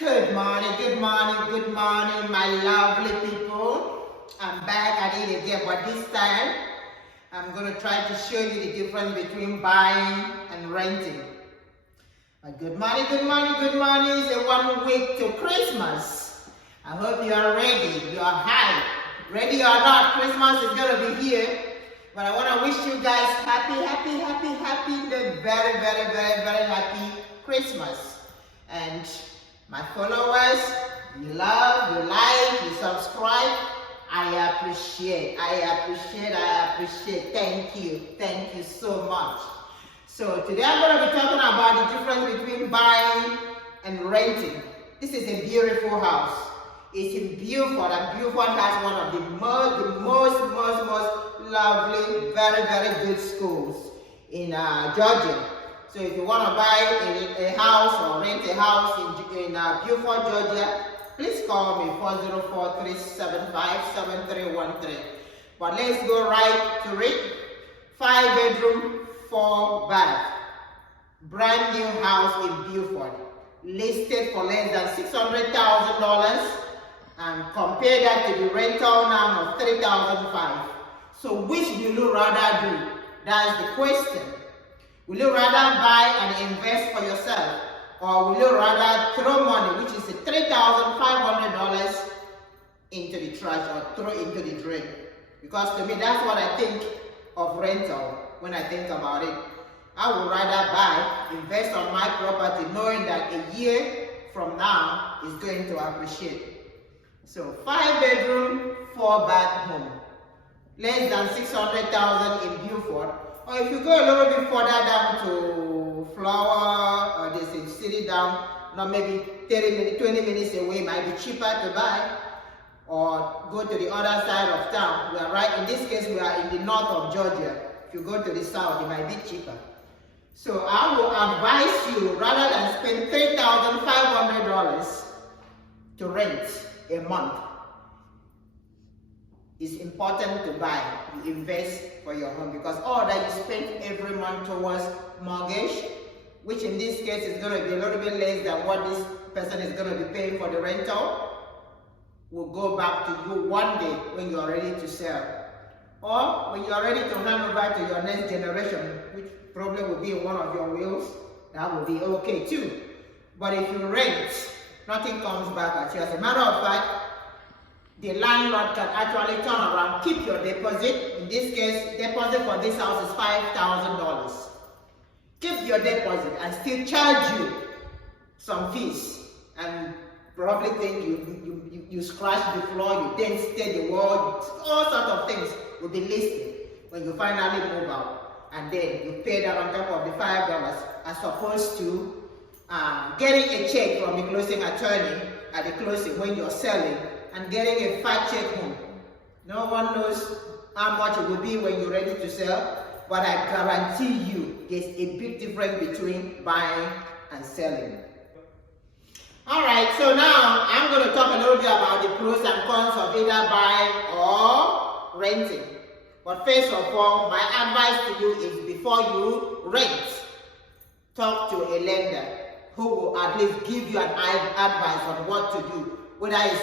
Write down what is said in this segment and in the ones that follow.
Good morning, my lovely people. I'm back at it again, but this time I'm going to try to show you the difference between buying and renting. Good morning. It's a 1 week to Christmas. I hope you are ready. You are hyped. Ready or not, Christmas is going to be here. But I want to wish you guys happy, the very happy Christmas. And my followers, you love, you like, you subscribe. I appreciate. Thank you so much. So today I'm going to be talking about the difference between buying and renting. This is a beautiful house. It's in Beaufort, and Beaufort has one of the most lovely, very good schools in Georgia. So if you want to buy a house or rent a house in Beaufort, Georgia, please call me 404-375-7313. But let's go right to it. 5-bedroom, 4-bath. Brand new house in Beaufort. Listed for less than $600,000. And compare that to the rental now of $3,500. So which will you rather do? That's the question. Will you rather buy and invest for yourself, or will you rather throw money, which is $3,500, into the trash or throw into the drain? Because to me, that's what I think of rental when I think about it. I would rather buy, invest on my property, knowing that a year from now is going to appreciate. So 5-bedroom, 4-bath home, less than $600,000 in Beaufort. Or if you go a little bit further down to Flower, or there's a city down, not maybe 30 minutes, 20 minutes away, it might be cheaper to buy. Or go to the other side of town. We are right, in this case, we are in the north of Georgia. If you go to the south, it might be cheaper. So I will advise you, rather than spend $3,500 to rent a month, it's important to buy, you invest for your home, because all that you spend every month towards mortgage, which in this case is going to be a little bit less than what this person is going to be paying for the rental, will go back to you one day when you are ready to sell, or when you are ready to hand over to your next generation, which probably will be in one of your wills. That will be okay too. But if you rent, nothing comes back at you. As a matter of fact, the landlord can actually turn around, keep your deposit. In this case, deposit for this house is $5,000. Keep your deposit and still charge you some fees, and probably think you scratch the floor, you dent the wall, all sorts of things will be listed when you finally move out. And then you pay that on top of the $5, as opposed to getting a check from the closing attorney at the closing when you're selling, and getting a fat check home. No one knows how much it will be when you're ready to sell, but I guarantee you there's a big difference between buying and selling. Alright, so now I'm going to talk a little bit about the pros and cons of either buying or renting. But first of all, my advice to you is, before you rent, talk to a lender who will at least give you an advice on what to do, whether it's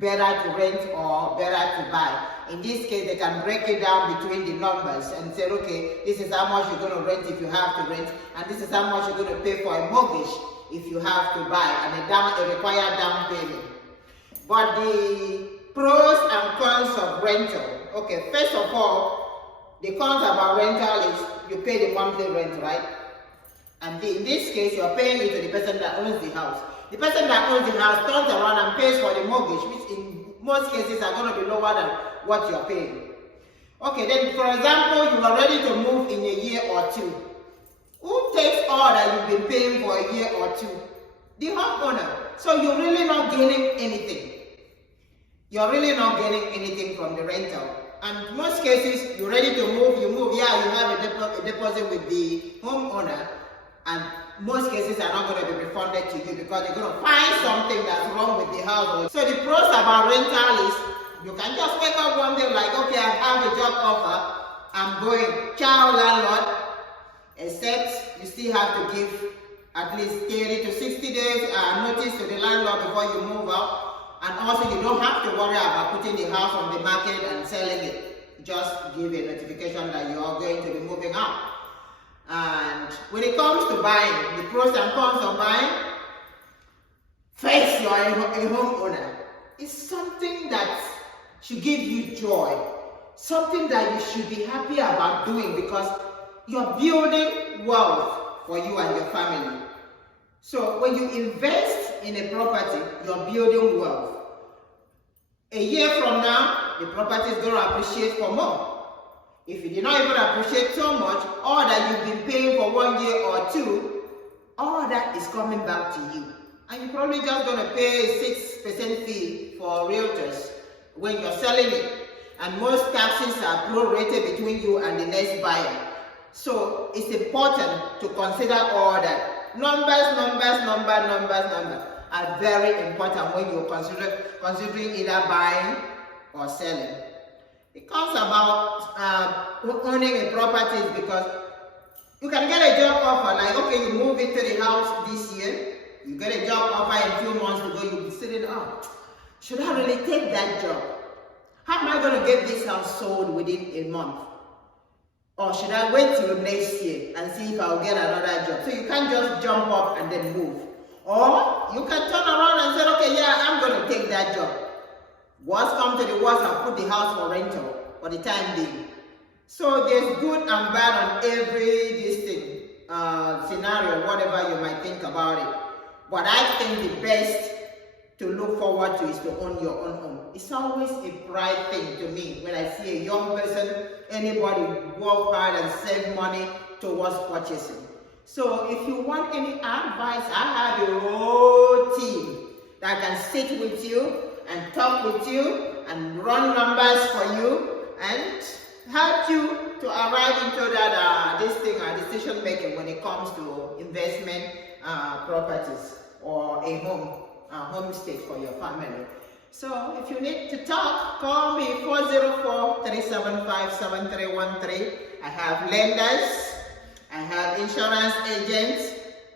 better to rent or better to buy. In this case, they can break it down between the numbers and say, okay, this is how much you're going to rent if you have to rent, and this is how much you're going to pay for a mortgage if you have to buy, and a required down payment. But the pros and cons of rental. Okay, first of all, the cons about rental is you pay the monthly rent, right? And in this case, you're paying it to the person that owns the house. The person that owns the house turns around and pays for the mortgage, which in most cases are going to be lower than what you're paying. Okay, then for example, you are ready to move in a year or two. Who takes all that you've been paying for a year or two? The homeowner. So you're really not gaining anything. You're really not gaining anything from the rental. And in most cases, you're ready to move, you move, yeah, you have a deposit with the homeowner, and most cases are not going to be refunded to you because they're going to find something that's wrong with the house. So the pros about rental is, you can just wake up one day like, okay, I have a job offer, I'm going, ciao landlord, except you still have to give at least 30 to 60 days notice to the landlord before you move out. And also you don't have to worry about putting the house on the market and selling it. Just give a notification that you are going to be moving out. And when it comes to buying, the pros and cons of buying, first, you are a homeowner. It's something that should give you joy. Something that you should be happy about doing because you're building wealth for you and your family. So when you invest in a property, you're building wealth. A year from now, the property is going to appreciate for more. If you did not even appreciate so much, all that you've been paying for 1 year or 2, all that is coming back to you. And you're probably just going to pay a 6% fee for realtors when you're selling it. And most taxes are prorated between you and the next buyer. So it's important to consider all that. Numbers are very important when you're considering either buying or selling. It comes about owning a property because you can get a job offer, like, okay, you move into the house this year, you get a job offer in a few months to go, you'll be sitting, should I really take that job? How am I going to get this house sold within a month? Or should I wait till next year and see if I'll get another job? So you can't just jump up and then move. Or you can turn around and say, okay, yeah, I'm going to take that job. Worst come to the worst, I'll put the house for rental for the time being. So there's good and bad on every scenario, whatever you might think about it. But I think the best to look forward to is to own your own home. It's always a pride thing to me when I see a young person, anybody work hard and save money towards purchasing. So if you want any advice, I have a whole team that can sit with you and talk with you and run numbers for you and help you to arrive into that decision making when it comes to investment properties or a homestay for your family. So if you need to talk, call me 404-375-7313. I have lenders, I have insurance agents,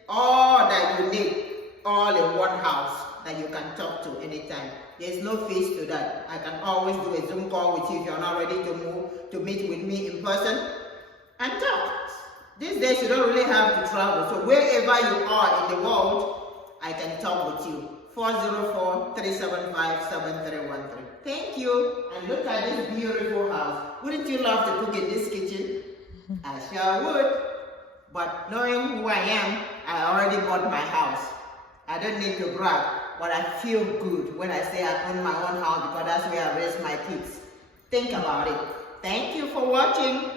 all that you need, all in one house that you can talk to anytime. There's no fees to that. I can always do a Zoom call with you if you're not ready to meet with me in person and talk. These days you don't really have to travel, so wherever you are in the world, I can talk with you. 404-375-7313. Thank you. And look at this beautiful house. Wouldn't you love to cook in this kitchen? I sure would. But knowing who I am, I already bought my house. I don't need to brag, but I feel good when I say I own my own house because that's where I raise my kids. Think about it. Thank you for watching.